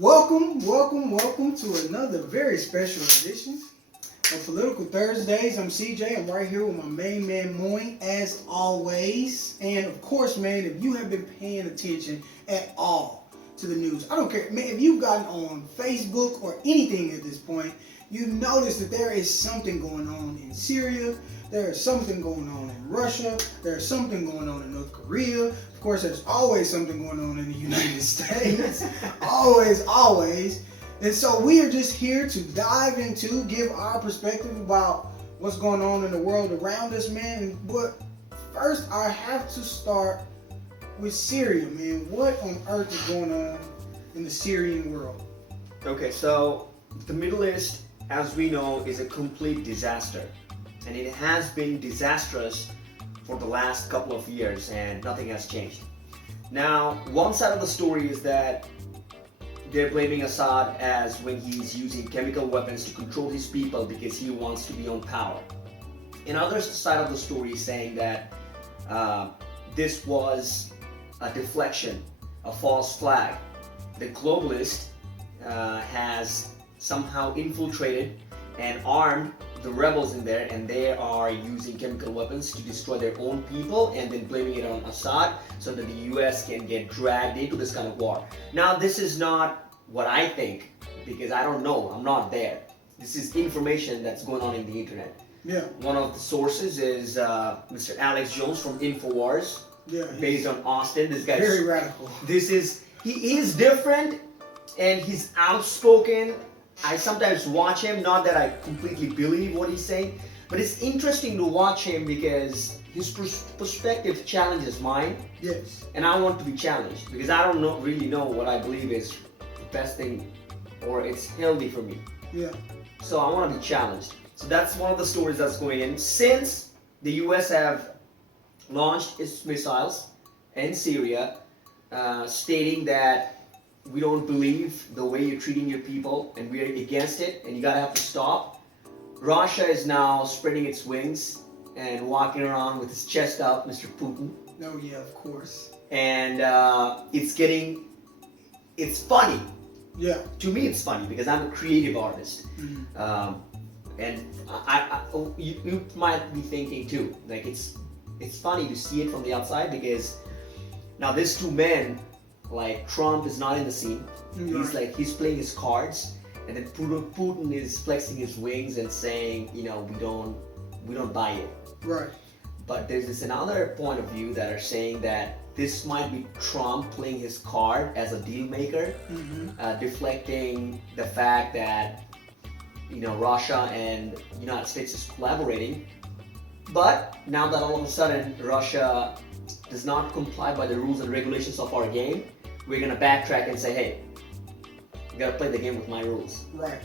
Welcome to another very special edition of Political Thursdays. I'm CJ. I'm right here with my main man Moin, as always. And of course, man, if you have been paying attention at all to the news, I don't care, man, if you've gotten on Facebook or anything at this point, you notice that there is something going on in Syria. There is something going on in Russia. There's something going on in North Korea. Of course, there's always something going on in the United States. always. And so we are just here to dive into, give our perspective about what's going on in the world around us, man. But first, I have to start with Syria, man. What on earth is going on in the Syrian world? Okay, so the Middle East, as we know, is a complete disaster. And it has been disastrous for the last couple of years, and nothing has changed. Now, one side of the story is that they're blaming Assad as when he's using chemical weapons to control his people because he wants to be on power. Another side of the story is saying that this was a deflection, a false flag. The globalist has somehow infiltrated and armed the rebels in there, and they are using chemical weapons to destroy their own people and then blaming it on Assad so that the US can get dragged into this kind of war. Now, this is not what I think because I don't know, I'm not there. This is information that's going on in the internet. Yeah. One of the sources is Mr. Alex Jones from InfoWars, based on Austin. This guy very radical. He is different and he's outspoken. I sometimes watch him, not that I completely believe what he's saying, but it's interesting to watch him because his perspective challenges mine. Yes. And I want to be challenged because I don't really know what I believe is the best thing or it's healthy for me. Yeah. So I want to be challenged. So that's one of the stories that's going in. Since the US have launched its missiles in Syria, stating that we don't believe the way you're treating your people and we're against it and you gotta have to stop. Russia is now spreading its wings and walking around with his chest out, Mr. Putin. Oh yeah, of course. And it's funny. Yeah. To me it's funny because I'm a creative artist. Mm-hmm. And you might be thinking too, like it's funny to see it from the outside because now these two men, like Trump is not in the scene. Right. He's playing his cards, and then Putin is flexing his wings and saying, we don't buy it. Right. But there's this another point of view that are saying that this might be Trump playing his card as a deal maker, deflecting the fact that Russia and United States is collaborating. But now that all of a sudden Russia does not comply by the rules and regulations of our game, we're gonna backtrack and say, hey, you gotta play the game with my rules. Right.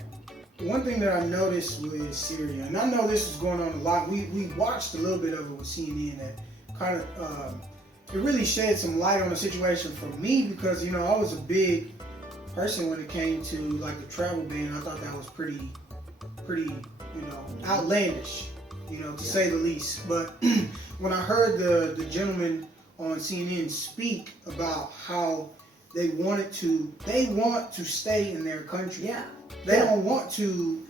One thing that I noticed with Syria, and I know this is going on a lot, we watched a little bit of it with CNN that kind of, it really shed some light on the situation for me because, I was a big person when it came to like the travel ban. I thought that was pretty, outlandish, to say the least. But when I heard the gentleman on CNN speak about how they want to stay in their country. Yeah. They don't want to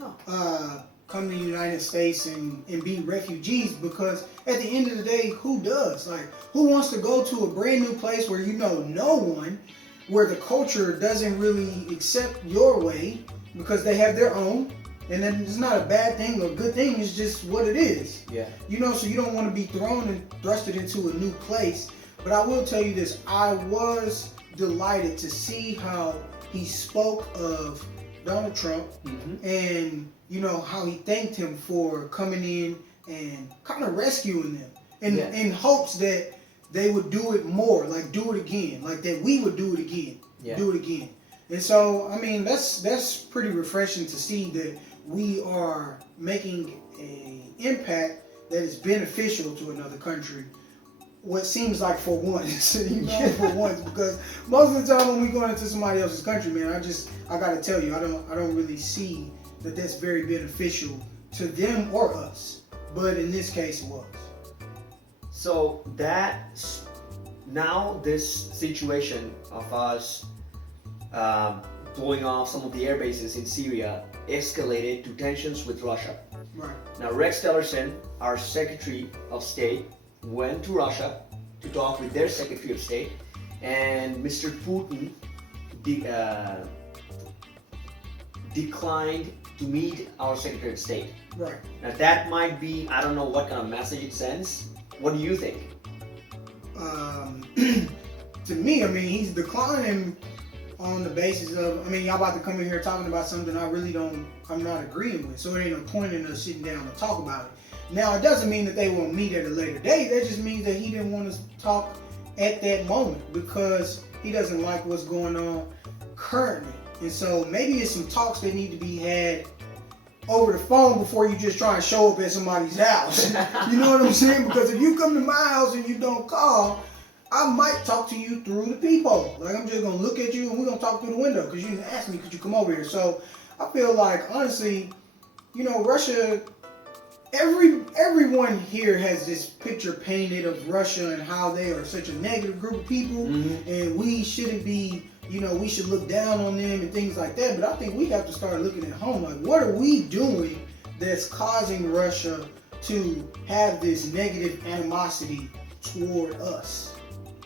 come to the United States and be refugees because at the end of the day, who does? Like, who wants to go to a brand new place where no one, where the culture doesn't really accept your way because they have their own, and then it's not a bad thing or a good thing, it's just what it is. Yeah. So you don't want to be thrown and thrusted into a new place. But I will tell you this, I was delighted to see how he spoke of Donald Trump and how he thanked him for coming in and kind of rescuing them in hopes that they would do it more, like do it again, like that we would do it again, do it again. And so, I mean, that's pretty refreshing to see that we are making an impact that is beneficial to another country. What seems like for once, because most of the time when we go into somebody else's country, man, I gotta tell you, I don't really see that that's very beneficial to them or us. But in this case, it was. So now this situation of us blowing off some of the air bases in Syria escalated to tensions with Russia. Right. Now, Rex Tillerson, our Secretary of State, went to Russia to talk with their Secretary of State, and Mr. Putin declined to meet our Secretary of State. Right. Now, that might be, I don't know what kind of message it sends. What do you think? To me, I mean, he's declining on the basis of, I mean, y'all about to come in here talking about something I'm not agreeing with, so it ain't no point in us sitting down to talk about it. Now, it doesn't mean that they won't meet at a later date. That just means that he didn't want to talk at that moment because he doesn't like what's going on currently. And so maybe it's some talks that need to be had over the phone before you just try and show up at somebody's house. You know what I'm saying? Because if you come to my house and you don't call, I might talk to you through the peephole. Like, I'm just going to look at you and we're going to talk through the window because you didn't ask me, could you come over here? So I feel like, honestly, you know, Russia, everyone here has this picture painted of Russia and how they are such a negative group of people, and we shouldn't be, you know, we should look down on them and things like that. But I think we have to start looking at home. Like, what are we doing that's causing Russia to have this negative animosity toward us?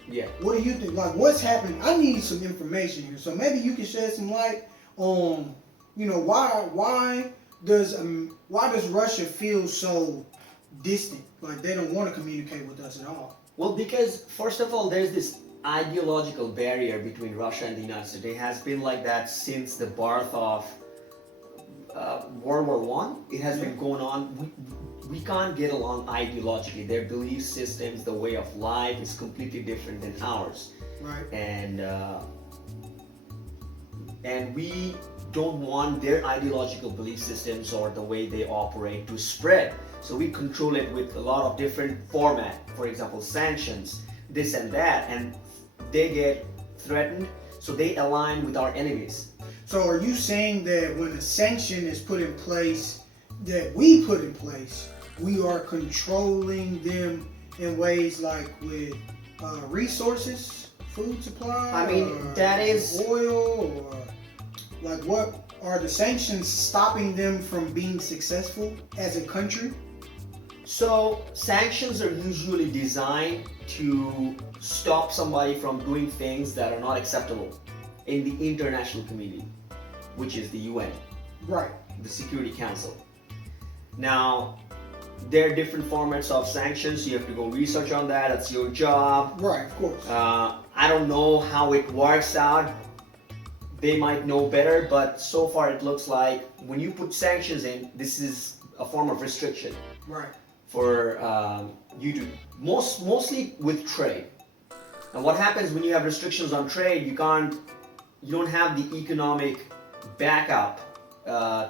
Yeah. What do you think? Like, what's happening? I need some information here. So maybe you can shed some light on, you know, why does Russia feel so distant? Like, they don't want to communicate with us at all. Well, because first of all, there's this ideological barrier between Russia and the United States. It has been like that since the birth of World War One. It has been going on. We can't get along ideologically. Their belief systems, the way of life is completely different than ours. Right. And we don't want their ideological belief systems or the way they operate to spread. So we control it with a lot of different format. For example, sanctions, this and that, and they get threatened, so they align with our enemies. So are you saying that when a sanction is put in place, that we put in place, we are controlling them in ways like with resources, food supply? I mean, that is oil, or like, what are the sanctions stopping them from being successful as a country? So sanctions are usually designed to stop somebody from doing things that are not acceptable in the international community, which is the UN, right? The Security Council. Now, there are different formats of sanctions. You have to go research on that. That's your job. Right, of course. I don't know how it works out. They might know better, but so far it looks like when you put sanctions in, this is a form of restriction. Right. For you to, mostly with trade. And what happens when you have restrictions on trade, you don't have the economic backup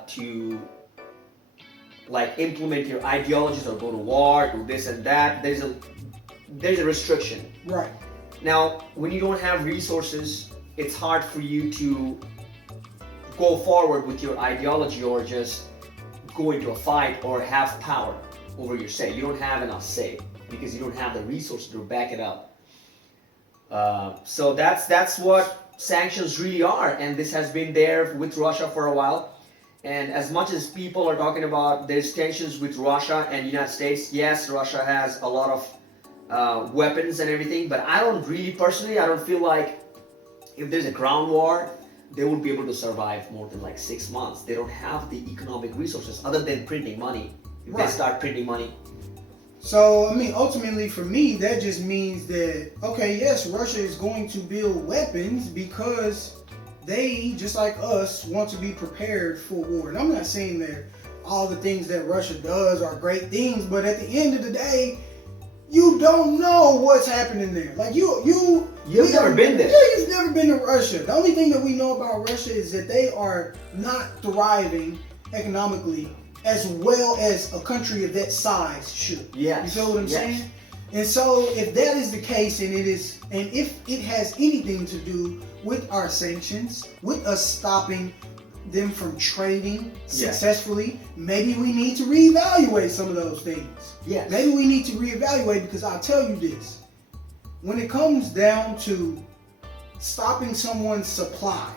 to like implement your ideologies or go to war, do this and that. There's a restriction. Right. Now, when you don't have resources, it's hard for you to go forward with your ideology or just go into a fight or have power over your say. You don't have enough say because you don't have the resources to back it up. So that's what sanctions really are, and this has been there with Russia for a while. And as much as people are talking about there's tensions with Russia and United States, yes, Russia has a lot of weapons and everything, but I don't feel like if there's a ground war, they won't be able to survive more than like 6 months. They don't have the economic resources other than printing money. If they start printing money. So, I mean, ultimately for me, that just means that, okay, yes, Russia is going to build weapons because they, just like us, want to be prepared for war. And I'm not saying that all the things that Russia does are great things, but at the end of the day, you don't know what's happening there. Like, you've never been there. Yeah, you've never been to Russia. The only thing that we know about Russia is that they are not thriving economically as well as a country of that size should. Yes. You feel what I'm saying? And so if that is the case, and if it has anything to do with our sanctions, with us stopping them from trading successfully, maybe we need to reevaluate some of those things. Yes. Maybe we need to reevaluate, because I'll tell you this. When it comes down to stopping someone's supply,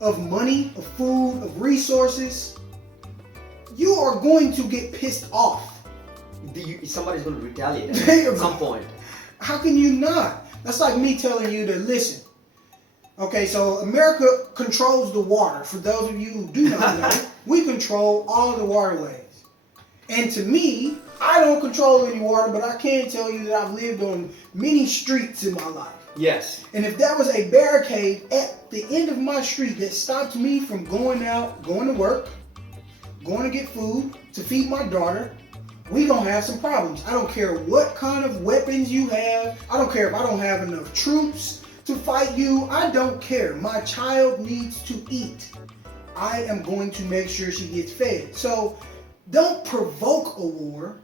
of money, of food, of resources, you are going to get pissed off. Somebody's going to retaliate at some point. How can you not? That's like me telling you to listen. Okay, so America controls the water. For those of you who do not know, we control all of the waterways. And to me, I don't control any water, but I can tell you that I've lived on many streets in my life. Yes. And if there was a barricade at the end of my street that stopped me from going out, going to work, going to get food, to feed my daughter, we gonna have some problems. I don't care what kind of weapons you have. I don't care if I don't have enough troops to fight you. I don't care. My child needs to eat. I am going to make sure she gets fed. So don't provoke a war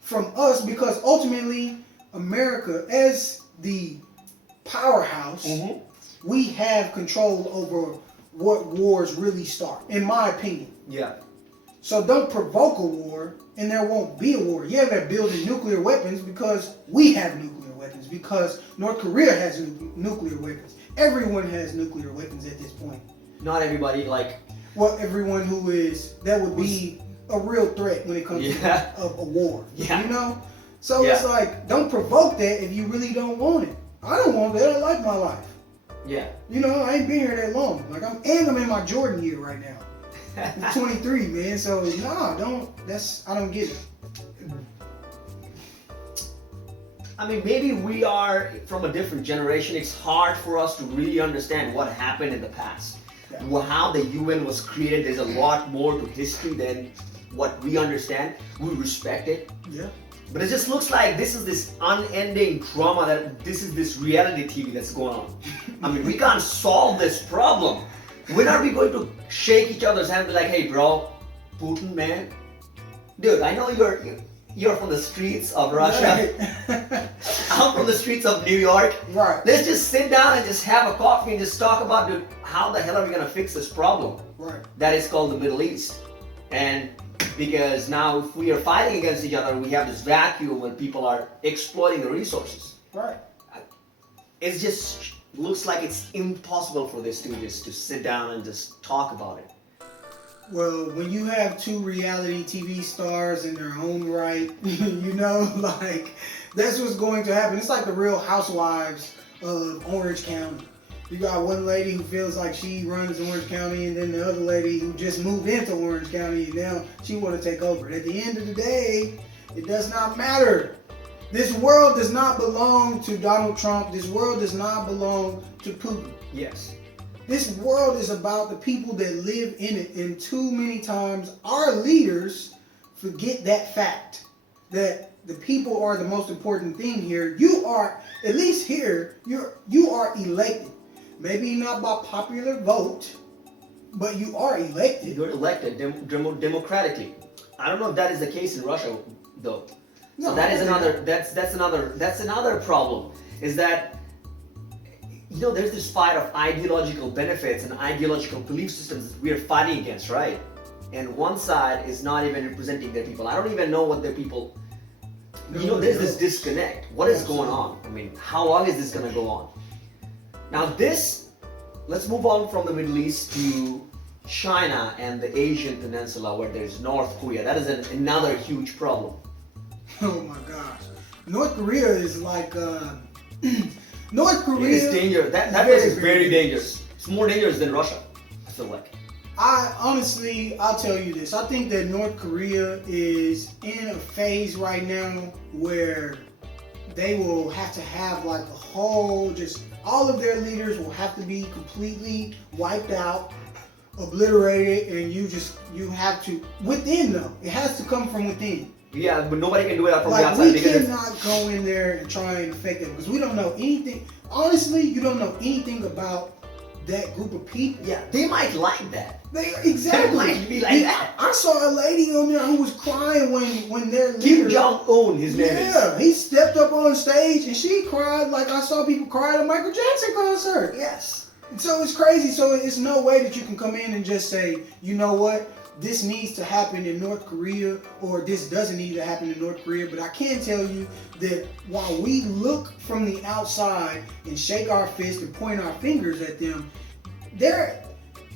from us, because ultimately America, as the powerhouse, we have control over what wars really start, in my opinion. Yeah. So don't provoke a war, and there won't be a war. Yeah, they're building nuclear weapons because we have nuclear weapons, because North Korea has nuclear weapons. Everyone has nuclear weapons at this point. Not everybody, Well, everyone who is, that would be a real threat when it comes to a war. Yeah. You know? So it's like, don't provoke that if you really don't want it. I don't want that. I like my life. Yeah. You know, I ain't been here that long. I'm in my Jordan year right now. I'm 23, man. So I don't get it. I mean, maybe we are from a different generation. It's hard for us to really understand what happened in the past. Yeah. How the UN was created. There's a lot more to history than what we understand. We respect it. Yeah. But it just looks like this is this unending drama, that this is this reality TV that's going on. I mean, we can't solve this problem. When are we going to shake each other's hand and be like, hey bro, Putin man, dude, I know you're from the streets of Russia. Right. I'm from the streets of New York. Right. Let's just sit down and just have a coffee and just talk about, dude, how the hell are we gonna fix this problem? Right. That is called the Middle East. And because now if we are fighting against each other, we have this vacuum when people are exploiting the resources. Right. It just looks like it's impossible for this to just sit down and just talk about it. Well, when you have two reality TV stars in their own right, you know, that's what's going to happen. It's like the Real Housewives of Orange County. You got one lady who feels like she runs Orange County, and then the other lady who just moved into Orange County, and now she want to take over. At the end of the day, it does not matter. This world does not belong to Donald Trump. This world does not belong to Putin. Yes. This world is about the people that live in it, and too many times our leaders forget that fact, that the people are the most important thing here. You are, at least here, you are elected. Maybe not by popular vote, but you are elected. You're elected democratically. I don't know if that is the case in Russia, though. So that is another. That's another problem. Is that, you know, there's this fight of ideological benefits and ideological belief systems that we are fighting against, right? And one side is not even representing their people. I don't even know what their people. You know, there's this disconnect. What is going on? I mean, how long is this going to go on? Now let's move on from the Middle East to China and the Asian Peninsula, where there's North Korea. That is another huge problem. Oh my gosh. North Korea is like, North Korea. It is dangerous. That place is very dangerous. It's more dangerous than Russia, I feel like. I'll tell you this. I think that North Korea is in a phase right now where they will have to have like a whole, just all of their leaders will have to be completely wiped out, obliterated, and you have to, within though, it has to come from within. Yeah, but nobody can do it from the outside. We cannot go in there and try and affect them because we don't know anything. Honestly, you don't know anything about that group of people. Yeah, they might like that. Exactly. They might be like that. I saw a lady on there who was crying when their leader, Kim Jong-un, his name is. Yeah, he stepped up on stage and she cried like I saw people cry at a Michael Jackson concert. Yes. So it's crazy. So it's no way that you can come in and just say, you know what, this needs to happen in North Korea, or this doesn't need to happen in North Korea. But I can tell you that while we look from the outside and shake our fist and point our fingers at them,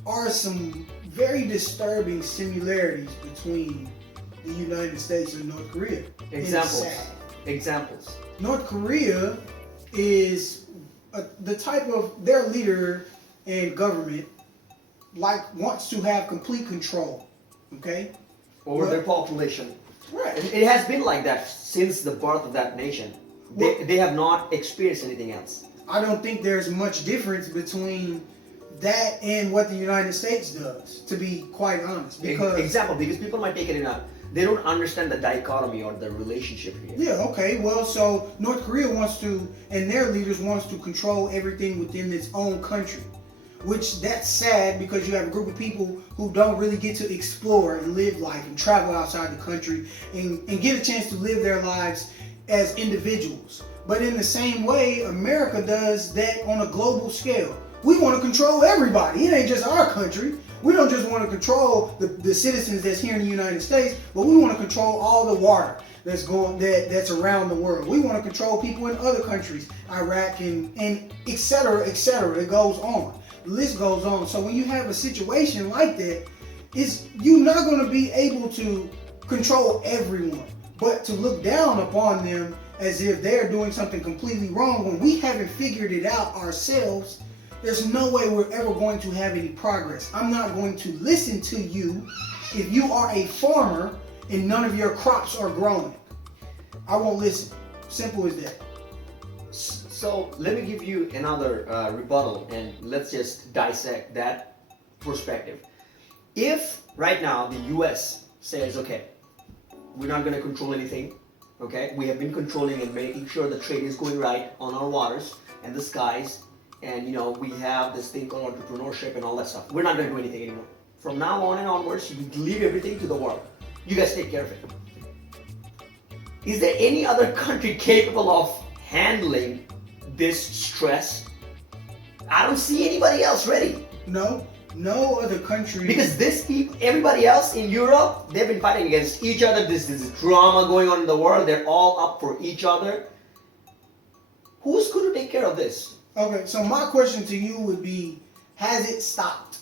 are some very disturbing similarities between the United States and North Korea. Examples. North Korea is the type of, their leader and government wants to have complete control, okay? Over their population. Right. It has been like that since the birth of that nation. They have not experienced anything else. I don't think there's much difference between that and what the United States does, to be quite honest. Because people might take it in they don't understand the dichotomy or the relationship here. Yeah, okay. Well, so North Korea wants to, and their leaders wants to control everything within its own country. Which, that's sad, because you have a group of people who don't really get to explore and live life and travel outside the country and get a chance to live their lives as individuals. But in the same way, America does that on a global scale. We want to control everybody. It ain't just our country. We don't just want to control the citizens that's here in the United States, but we want to control all the water that's around the world. We want to control people in other countries, Iraq and et cetera, et cetera. It goes on. The list goes on. So when you have a situation like that, you're not going to be able to control everyone, but to look down upon them as if they're doing something completely wrong when we haven't figured it out ourselves. There's no way we're ever going to have any progress. I'm not going to listen to you if you are a farmer and none of your crops are growing. I won't listen. Simple as that. So let me give you another rebuttal, and let's just dissect that perspective. If right now the US says, okay, we're not going to control anything, okay, we have been controlling and making sure the trade is going right on our waters and the skies, and we have this thing called entrepreneurship and all that stuff. We're not going to do anything anymore. From now on and onwards, we leave everything to the world. You guys take care of it. Is there any other country capable of handling this stress? I don't see anybody else ready. No other country. Because everybody else in Europe, they've been fighting against each other. This drama going on in the world. They're all up for each other. Who's going to take care of this? Okay, so my question to you would be, has it stopped?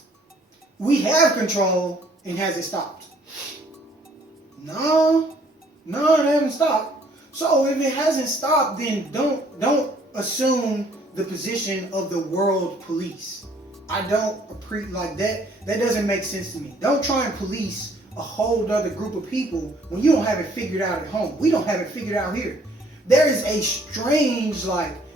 We have control, and has it stopped? No, it hasn't stopped. So if it hasn't stopped, then don't assume the position of the world police. I don't like that. That doesn't make sense to me. Don't try and police a whole other group of people when you don't have it figured out at home. We don't have it figured out here. There is a strange,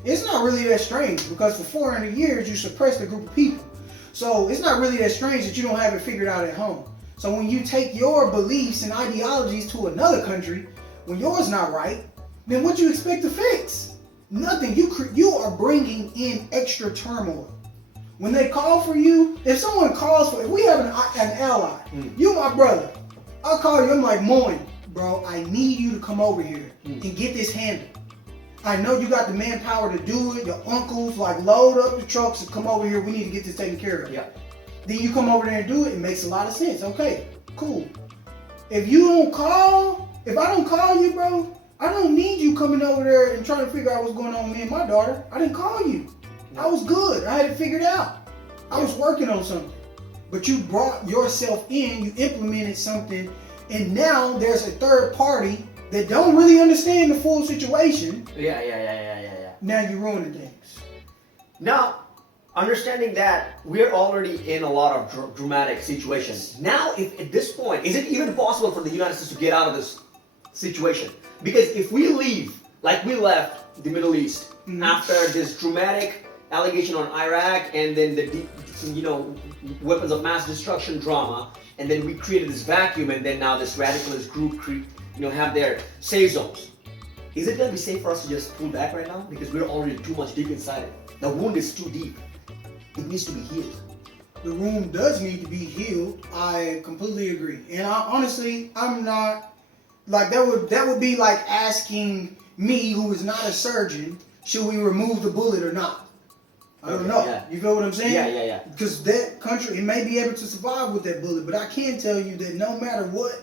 it's not really that strange, because for 400 years you suppressed a group of people. So it's not really that strange that you don't have it figured out at home. So when you take your beliefs and ideologies to another country, when yours not right, then what you expect to fix? Nothing. You are bringing in extra turmoil. When they call for you, if someone calls if we have an ally, you my brother, I'll call you, I'm like, Moin, bro, I need you to come over here and get this handled. I know you got the manpower to do it. Your uncles load up the trucks and come over here. We need to get this taken care of. Yeah. Then you come over there and do it. It makes a lot of sense. Okay, cool. If I don't call you, bro, I don't need you coming over there and trying to figure out what's going on with me and my daughter. I didn't call you. No. I was good. I had it figured out. I was working on something. But you brought yourself in. You implemented something. And now there's a third party that don't really understand the full situation. Yeah. Now you're ruining things. Now, understanding that we're already in a lot of dramatic situations. Now, if at this point, is it even possible for the United States to get out of this situation? Because if we leave, like we left the Middle East after this dramatic allegation on Iraq, and then the weapons of mass destruction drama, and then we created this vacuum, and then now this radicalist group have their safe zones. Is it going to be safe for us to just pull back right now? Because we're already too much deep inside it. The wound is too deep. It needs to be healed. The wound does need to be healed. I completely agree. And I'm not that would be like asking me, who is not a surgeon, should we remove the bullet or not? I don't know. Yeah. You feel what I'm saying? Yeah. Because that country, it may be able to survive with that bullet, but I can tell you that no matter what,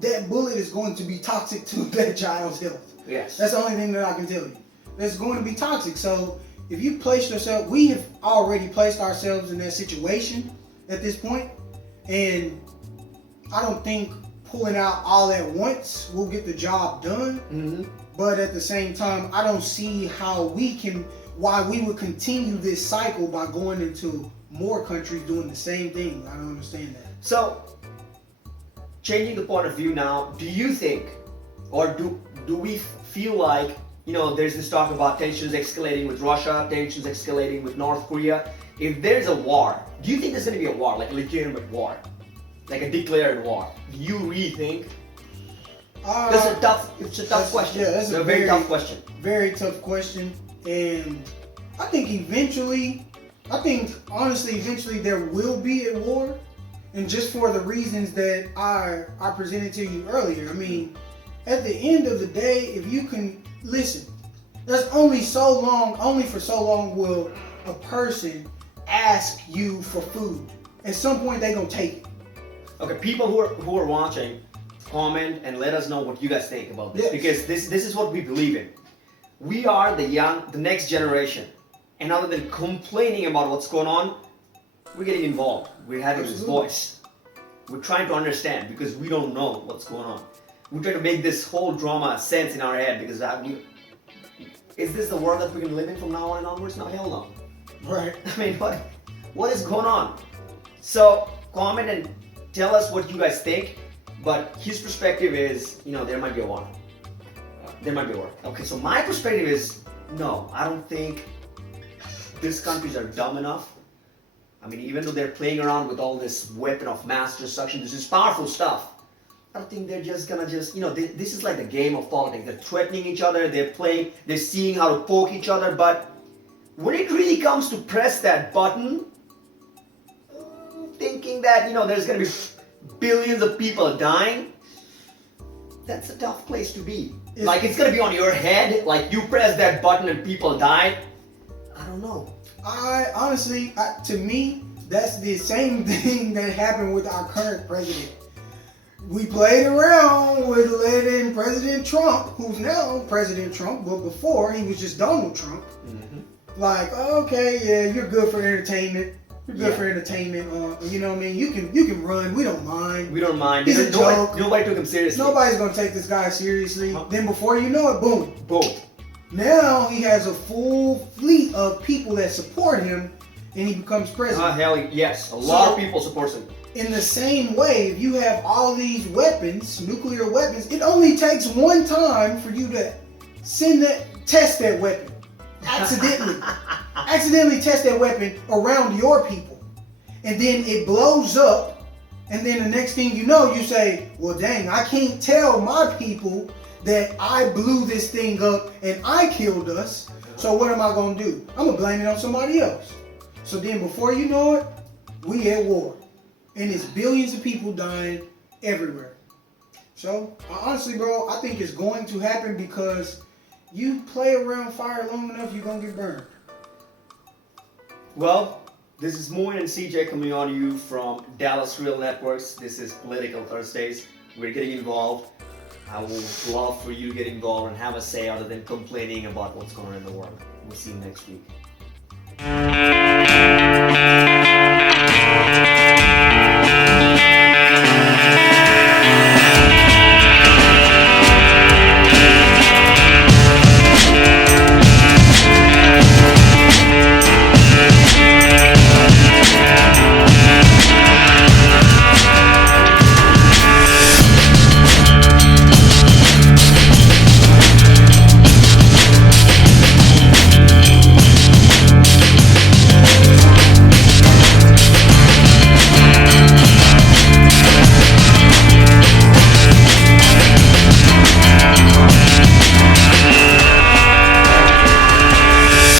that bullet is going to be toxic to that child's health. Yes. That's the only thing that I can tell you. It's going to be toxic. So if you place yourself, we have already placed ourselves in that situation at this point, and I don't think pulling out all at once will get the job done. Mm-hmm. But at the same time, I don't see why we would continue this cycle by going into more countries doing the same thing. I don't understand that. So, changing the point of view now, do you think, or do we feel like, there's this talk about tensions escalating with Russia, tensions escalating with North Korea. If there's a war, do you think there's going to be a war, like a legitimate war, like a declared war? Do you really think? It's a tough question. Yeah, that's a very tough question. Very tough question, and I think honestly, eventually there will be a war, and just for the reasons that I presented to you earlier. I mean, at the end of the day, if you can listen, there's only for so long will a person ask you for food. At some point, they're gonna take it. Okay, people who are watching, comment and let us know what you guys think about this, yes. Because this is what we believe in. We are the next generation, and other than complaining about what's going on, we're getting involved. We're having this voice. We're trying to understand because we don't know what's going on. We're trying to make this whole drama sense in our head because is this the world that we're gonna live in from now on and onwards? No, hell no. Right. I mean, what is going on? So comment and tell us what you guys think. But his perspective is, there might be a war. There might be a war. Okay, so my perspective is, no, I don't think these countries are dumb enough. I mean, even though they're playing around with all this weapon of mass destruction, this is powerful stuff. I don't think they're just gonna this is like the game of politics. They're threatening each other, they're seeing how to poke each other, but when it really comes to press that button, thinking that, there's gonna be billions of people dying, that's a tough place to be. It's gonna be on your head, like you press that button and people die. I don't know. To me, that's the same thing that happened with our current president. We played around with letting President Trump, who's now President Trump, but before he was just Donald Trump. Mm-hmm. Like, okay, yeah, you're good for entertainment. You're good for entertainment. You know what I mean? You can run. We don't mind. We don't mind. He's a joke. Nobody took him seriously. Nobody's gonna take this guy seriously. Then before you know it, boom. Boom. Now he has a full fleet of people that support him, and he becomes president. Hell yes, a lot of people support him. In the same way, if you have all these weapons, nuclear weapons, it only takes one time for you to test that weapon. Accidentally test that weapon around your people. And then it blows up. And then the next thing you know, you say, well, dang, I can't tell my people that I blew this thing up and I killed us. So what am I going to do? I'm going to blame it on somebody else. So then before you know it, we at war. And it's billions of people dying everywhere. So honestly, bro, I think it's going to happen because you play around fire long enough, you're going to get burned. Well, this is Moin and CJ coming on you from Dallas Real Networks. This is Political Thursdays. We're getting involved. I would love for you to get involved and have a say other than complaining about what's going on in the world. We'll see you next week.